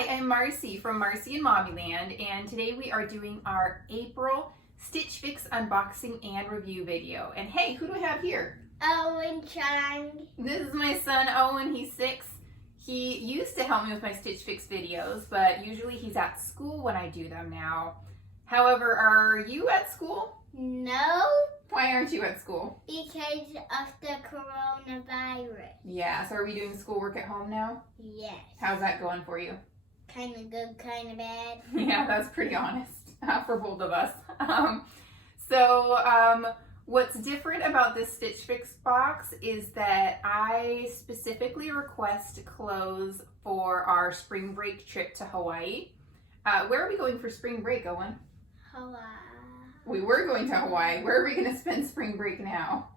Hi, I'm Marcie from Marcie and Mommyland, and today we are doing our April Stitch Fix unboxing and review video. And hey, who do we have here? Owen Chang. This is my son Owen, he's 6. He used to help me with my Stitch Fix videos, but usually he's at school when I do them now. However, are you at school? No, Why aren't you at school? because of the coronavirus. Yeah, so are we doing schoolwork at home now? Yes. How's that going for you? Kind of good, kind of bad. Yeah, that's pretty honest for both of us. What's different about this Stitch Fix box is that I specifically request clothes for our spring break trip to Hawaii. Where are we going for spring break, Owen? Hawaii. We were going to Hawaii. Where are we going to spend spring break now?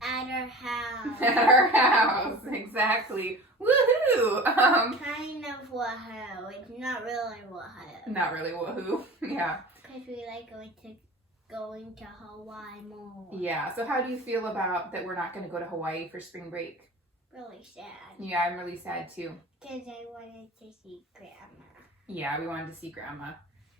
At our house. At our house, exactly. Woohoo! Kind of wahoo. It's not really wahoo. Not really woohoo. Yeah. Because we like going to Hawaii more. Yeah. So how do you feel about that we're not going to go to Hawaii for spring break? Really sad. Yeah, I'm really sad too. Because I wanted to see Grandma. Yeah, we wanted to see Grandma.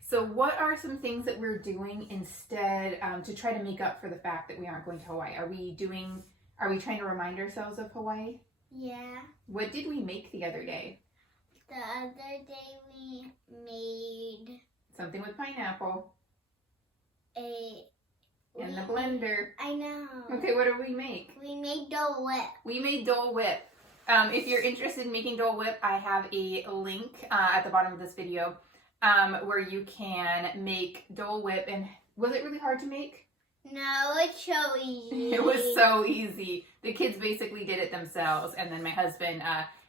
So what are some things that we're doing instead to try to make up for the fact that we aren't going to Hawaii? Are we trying to remind ourselves of Hawaii? Yeah. What did we make the other day? The other day we made Something with pineapple in the we- blender. I know. Okay, what did we make? We made Dole Whip. We made Dole Whip. If you're interested in making Dole Whip, I have a link at the bottom of this video where you can make Dole Whip. And was it really hard to make? No, it's so easy. It was so easy. The kids basically did it themselves, and then my husband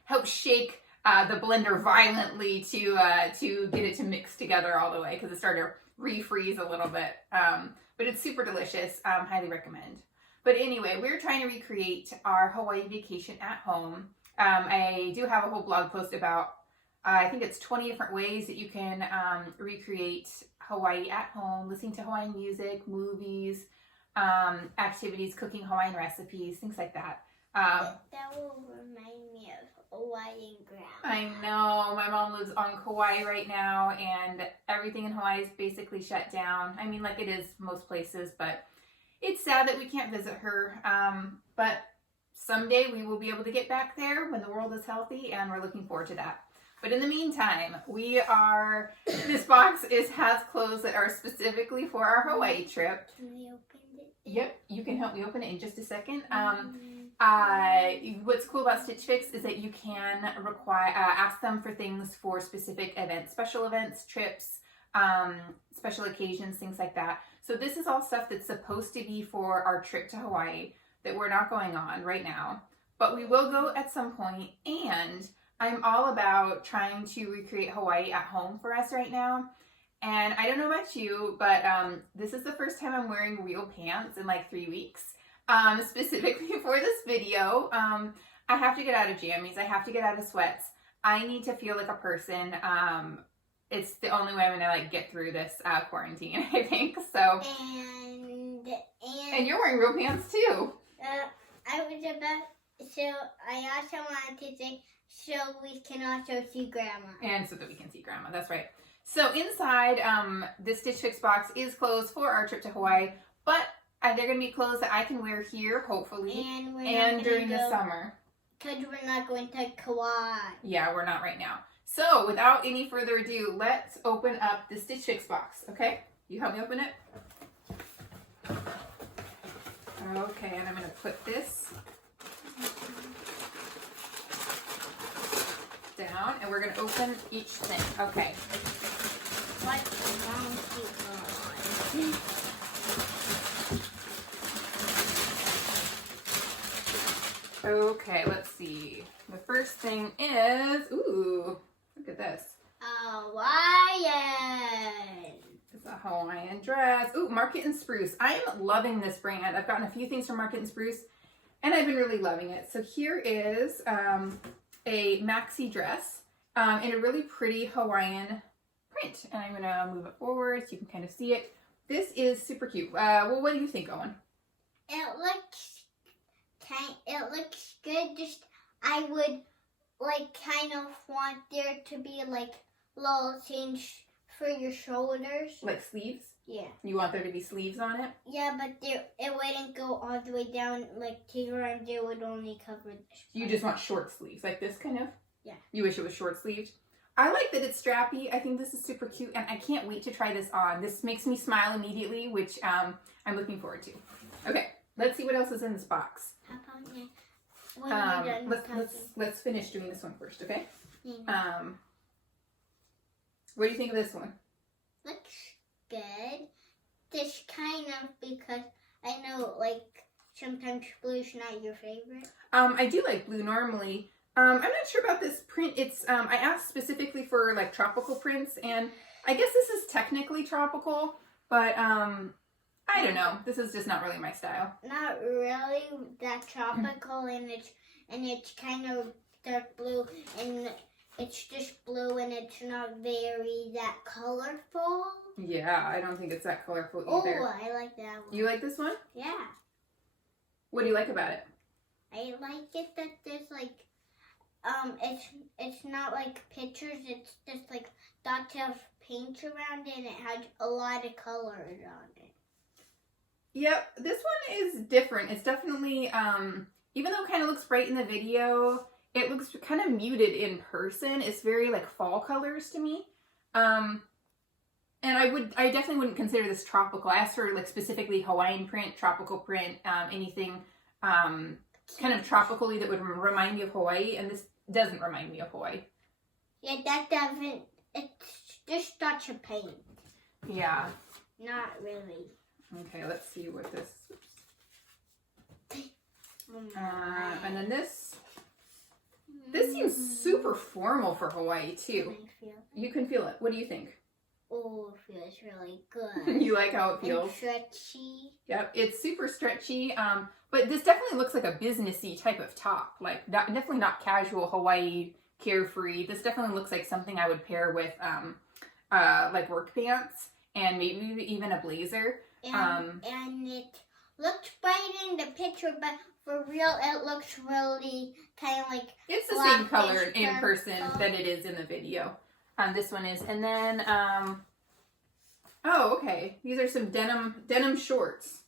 helped shake the blender violently to get it to mix together all the way because it started to refreeze a little bit. But it's super delicious. Highly recommend. But anyway, we're trying to recreate our Hawaii vacation at home. I do have a whole blog post about, I think it's 20 different ways that you can recreate Hawaii at home, listening to Hawaiian music, movies, activities, cooking Hawaiian recipes, things like that. That will remind me of Hawaiian Grandma. I know, my mom lives on Kauai right now, and everything in Hawaii is basically shut down. I mean, like it is most places, but it's sad that we can't visit her. But someday we will be able to get back there when the world is healthy, and we're looking forward to that. But in the meantime, this box has clothes that are specifically for our Hawaii trip. Can we open it? Yep, you can help me open it in just a second. What's cool about Stitch Fix is that you can ask them for things for specific events, special events, trips, special occasions, things like that. So this is all stuff that's supposed to be for our trip to Hawaii that we're not going on right now, but we will go at some point, and I'm all about trying to recreate Hawaii at home for us right now. And I don't know about you, but this is the first time I'm wearing real pants in like 3 weeks. Specifically for this video. I have to get out of jammies. I have to get out of sweats. I need to feel like a person. It's the only way I'm gonna get through this quarantine, I think. So. And you're wearing real pants too. I also wanted to say, so we can also see Grandma. And so that we can see Grandma, that's right. So inside, the Stitch Fix box is clothes for our trip to Hawaii, but they're going to be clothes that I can wear here, hopefully, and during the summer. Because we're not going to Kauai. Yeah, we're not right now. So without any further ado, let's open up the Stitch Fix box, okay? You help me open it? Okay, and I'm going to put this down, and we're going to open each thing. Okay. Okay, let's see. The first thing is, ooh, look at this. Hawaiian. It's a Hawaiian dress. Ooh, Market and Spruce. I am loving this brand. I've gotten a few things from Market and Spruce, and I've been really loving it. So here is a Maxi Dress in a really pretty Hawaiian print. And I'm going to move it forward so you can kind of see it. This is super cute. Well, what do you think, Owen? It looks good. Just I would kind of want there to be little things for your shoulders. Like sleeves? Yeah. You want there to be sleeves on it? Yeah, but it wouldn't go all the way down like to your arms. It would only cover the You just want short sleeves, like this kind of? Yeah. You wish it was short sleeved? I like that it's strappy. I think this is super cute, and I can't wait to try this on. This makes me smile immediately, which I'm looking forward to. Okay, let's see what else is in this box. How about next? When you're done Let's finish doing this one first, okay? packing. What do you think of this one? Looks good. Just kind of because I know like sometimes blue's not your favorite. I do like blue normally. I'm not sure about this print. It's I asked specifically for like tropical prints, and I guess this is technically tropical, but I don't know. This is just not really my style. Not really that tropical, and it's kind of dark blue, and it's just blue, and it's not very that colorful. Yeah, I don't think it's that colorful either. Oh, I like that one. You like this one? Yeah. What do you like about it? I like it that there's like, it's not like pictures, it's just like dots of paint around it, and it has a lot of colors on it. Yep, this one is different. It's definitely, even though it kind of looks bright in the video, it looks kind of muted in person. It's very like fall colors to me. And I definitely wouldn't consider this tropical. I asked for like specifically Hawaiian print, tropical print, anything kind of tropically that would remind me of Hawaii, and this doesn't remind me of Hawaii. Yeah, that doesn't, it's just dots of paint. Yeah. Not really. Okay, let's see what this, Oh and then this seems super formal for Hawaii too. You can feel it. What do you think? Oh, it feels really good. You like how it feels? And stretchy. Yep, it's super stretchy. But this definitely looks like a businessy type of top. Like definitely not casual Hawaii carefree. This definitely looks like something I would pair with like work pants and maybe even a blazer. And it looks bright in the picture, but for real, it looks really kind of like it's the same color blackish in person purple. that it is in the video. This one is, and then oh, okay, these are some denim shorts.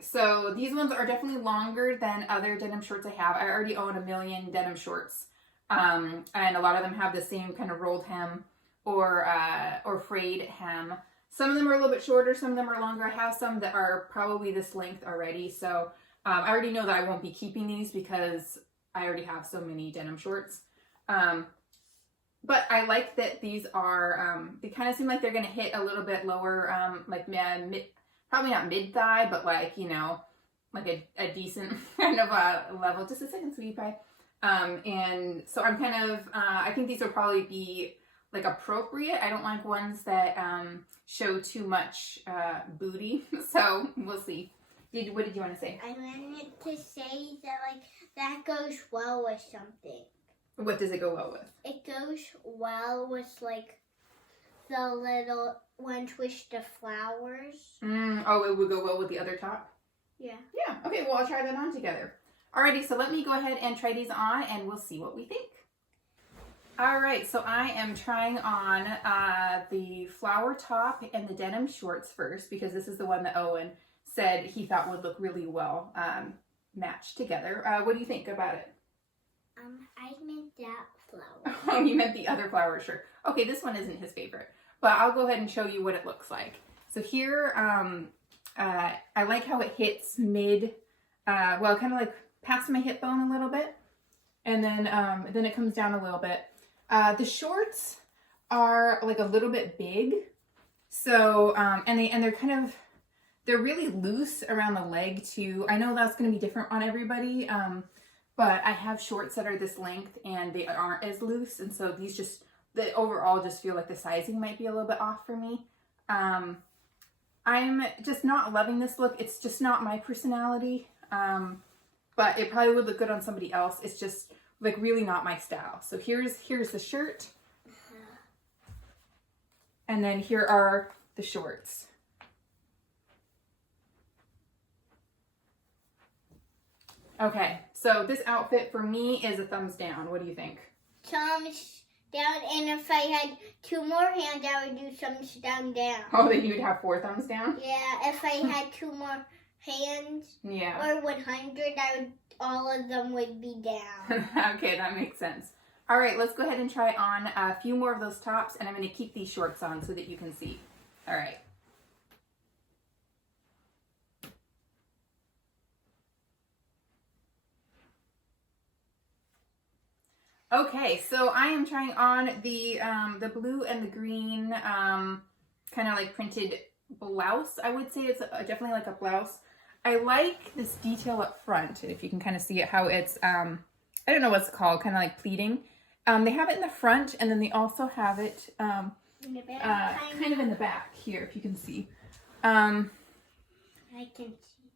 So these ones are definitely longer than other denim shorts I have. I already own a million denim shorts, and a lot of them have the same kind of rolled hem or frayed hem. Some of them are a little bit shorter, some of them are longer. I have some that are probably this length already, so I already know that I won't be keeping these because I already have so many denim shorts. But I like that these are, they kind of seem like they're going to hit a little bit lower, like probably not mid-thigh, but like, you know, like a decent kind of a level. Just a second, sweetie pie. And so I'm kind of, I think these will probably be like appropriate. I don't like ones that show too much booty, so we'll see. What did you want to say? I wanted to say that like that goes well with something. What does it go well with? It goes well with like the little ones with the flowers. Oh, it would go well with the other top? Yeah. Yeah, okay, well I'll try that on together. Alrighty, so let me go ahead and try these on and we'll see what we think. Alright, so I am trying on the flower top and the denim shorts first because this is the one that Owen said he thought would look really well matched together. What do you think about it? I meant that flower. Oh, you meant the other flower shirt. Okay, this one isn't his favorite, but I'll go ahead and show you what it looks like. So here, I like how it hits mid, well, kind of like past my hip bone a little bit, and then it comes down a little bit. The shorts are like a little bit big, so and they're really loose around the leg too. I know that's going to be different on everybody. But I have shorts that are this length and they aren't as loose. And so these they overall just feel like the sizing might be a little bit off for me. I'm just not loving this look. It's just not my personality. But it probably would look good on somebody else. It's just like really not my style. So here's the shirt. And then here are the shorts. Okay, so this outfit for me is a thumbs down. What do you think? Thumbs down, and if I had 2 more hands, I would do thumbs down. Oh, then you would have 4 thumbs down? Yeah, if I had 2 more hands, or 100, all of them would be down. Okay, that makes sense. All right, let's go ahead and try on a few more of those tops, and I'm going to keep these shorts on so that you can see. All right. Okay, so I am trying on the blue and the green kind of like printed blouse. I would say it's definitely like a blouse. I like this detail up front, if you can kind of see it, how it's, I don't know what's called, kind of like pleating. They have it in the front, and then they also have it in the back, kind of in the back here, if you can see. I can see.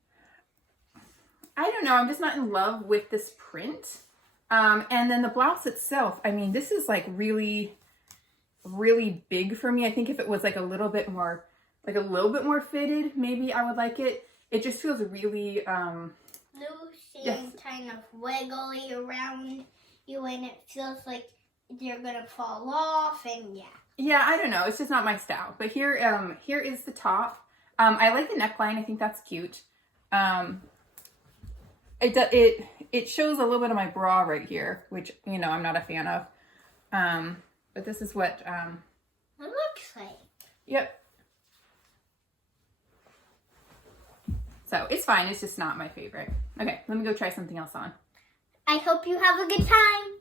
I don't know, I'm just not in love with this print. And then the blouse itself, I mean, this is like really, really big for me. I think if it was like a little bit more fitted, maybe I would like it. It just feels really, loose and kind of wiggly around you, and it feels like they're gonna fall off, and yeah. Yeah, I don't know. It's just not my style. But here is the top. I like the neckline. I think that's cute. It shows a little bit of my bra right here, which, you know, I'm not a fan of. But this is what it looks like. Yep. So it's fine. It's just not my favorite. Okay, let me go try something else on. I hope you have a good time.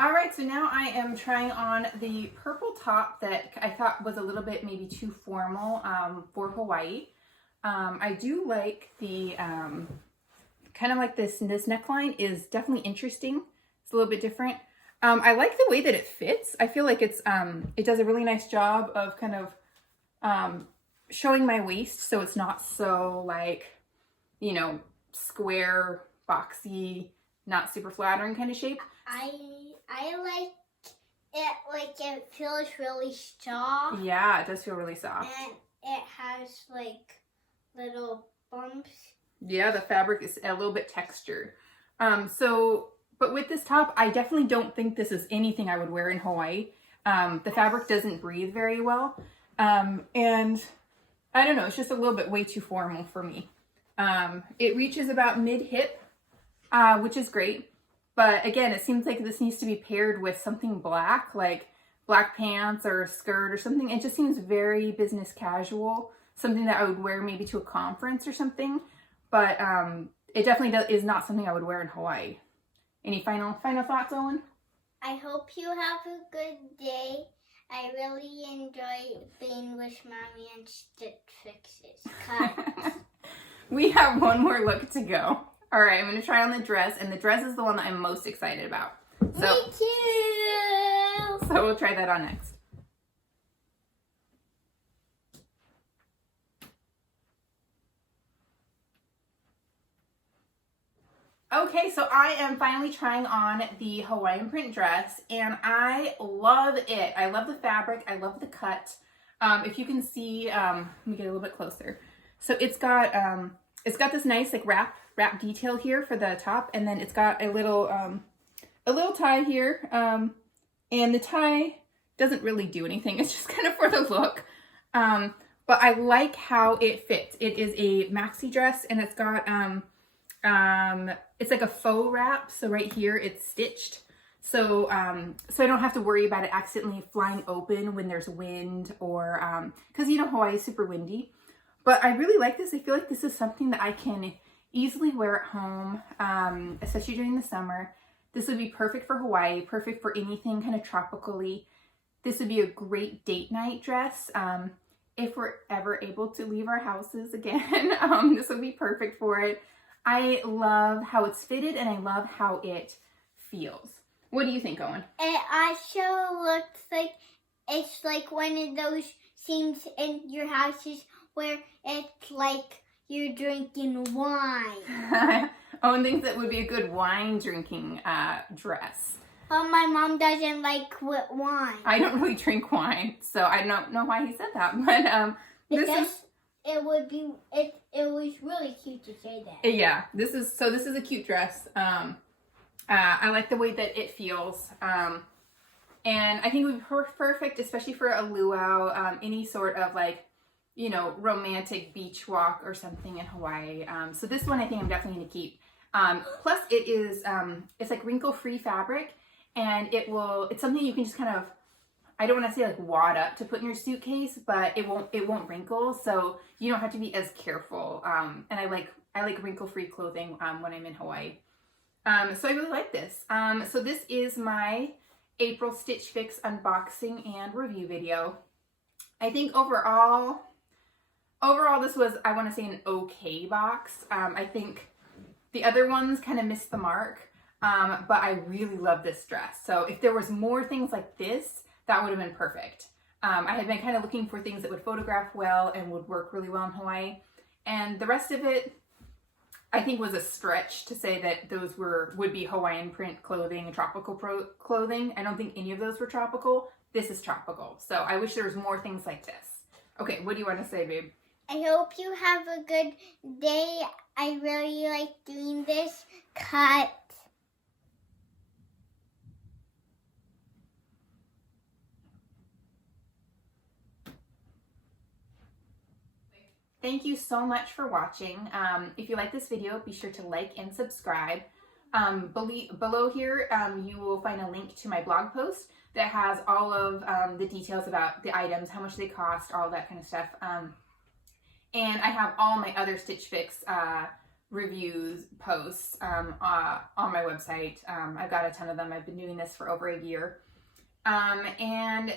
All right, so now I am trying on the purple top that I thought was a little bit maybe too formal for Hawaii. I do like the kind of like this neckline is definitely interesting. It's a little bit different. I like the way that it fits. I feel like it's it does a really nice job of kind of showing my waist, so it's not so like, you know, square, boxy, not super flattering kind of shape. I like it, like it feels really soft. Yeah, it does feel really soft. And it has like little bumps. Yeah, the fabric is a little bit textured. But with this top, I definitely don't think this is anything I would wear in Hawaii. The fabric doesn't breathe very well. And I don't know, it's just a little bit way too formal for me. It reaches about mid-hip, which is great. But again, it seems like this needs to be paired with something black, like black pants or a skirt or something. It just seems very business casual, something that I would wear maybe to a conference or something. But it definitely is not something I would wear in Hawaii. Any final thoughts, Owen? I hope you have a good day. I really enjoy being with Mommy and Stitch Fixes. Cut. We have one more look to go. All right, I'm going to try on the dress, and the dress is the one that I'm most excited about. So, me too! So we'll try that on next. Okay, so I am finally trying on the Hawaiian print dress, and I love it. I love the fabric. I love the cut. If you can see, let me get a little bit closer. So it's got this nice like wrap detail here for the top, and then it's got a little tie here, and the tie doesn't really do anything. It's just kind of for the look. But I like how it fits. It is a maxi dress, and it's got it's like a faux wrap. So right here it's stitched. So so I don't have to worry about it accidentally flying open when there's wind, or because you know Hawaii is super windy. But I really like this. I feel like this is something that I can easily wear at home, especially during the summer. This would be perfect for Hawaii, perfect for anything kind of tropically. This would be a great date night dress. If we're ever able to leave our houses again, this would be perfect for it. I love how it's fitted, and I love how it feels. What do you think, Owen? It also looks like it's like one of those things in your houses where it's like you're drinking wine. Owen thinks that would be a good wine drinking dress. But my mom doesn't like wine. I don't really drink wine, so I don't know why he said that. But it would be it was really cute to say that. Yeah, this is a cute dress. I like the way that it feels. And I think it would be perfect, especially for a luau, any sort of like, you know, romantic beach walk or something in Hawaii. So this one I think I'm definitely going to keep. Plus it is, it's like wrinkle-free fabric, and it's something you can just kind of, I don't want to say like wad up to put in your suitcase, but it won't wrinkle, so you don't have to be as careful. And I like wrinkle-free clothing when I'm in Hawaii. So I really like this. So this is my April Stitch Fix unboxing and review video. I think overall this was, I want to say, an okay box. I think the other ones kind of missed the mark, but I really love this dress. So if there was more things like this, that would have been perfect. I had been kind of looking for things that would photograph well and would work really well in Hawaii. And the rest of it, I think, was a stretch to say that those would be Hawaiian print clothing and tropical clothing. I don't think any of those were tropical. This is tropical. So I wish there was more things like this. Okay, what do you want to say, babe? I hope you have a good day. I really like doing this cut. Thank you so much for watching. If you like this video, be sure to like and subscribe. Below here, you will find a link to my blog post that has all of the details about the items, how much they cost, all that kind of stuff. And I have all my other Stitch Fix reviews posts on my website. I've got a ton of them. I've been doing this for over a year. And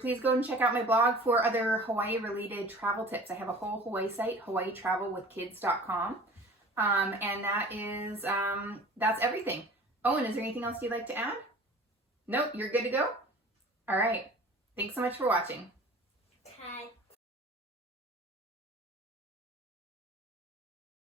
please go and check out my blog for other Hawaii related travel tips. I have a whole Hawaii site, hawaiitravelwithkids.com. And that's everything. Oh, and is there anything else you'd like to add? Nope, you're good to go? All right. Thanks so much for watching. Cut.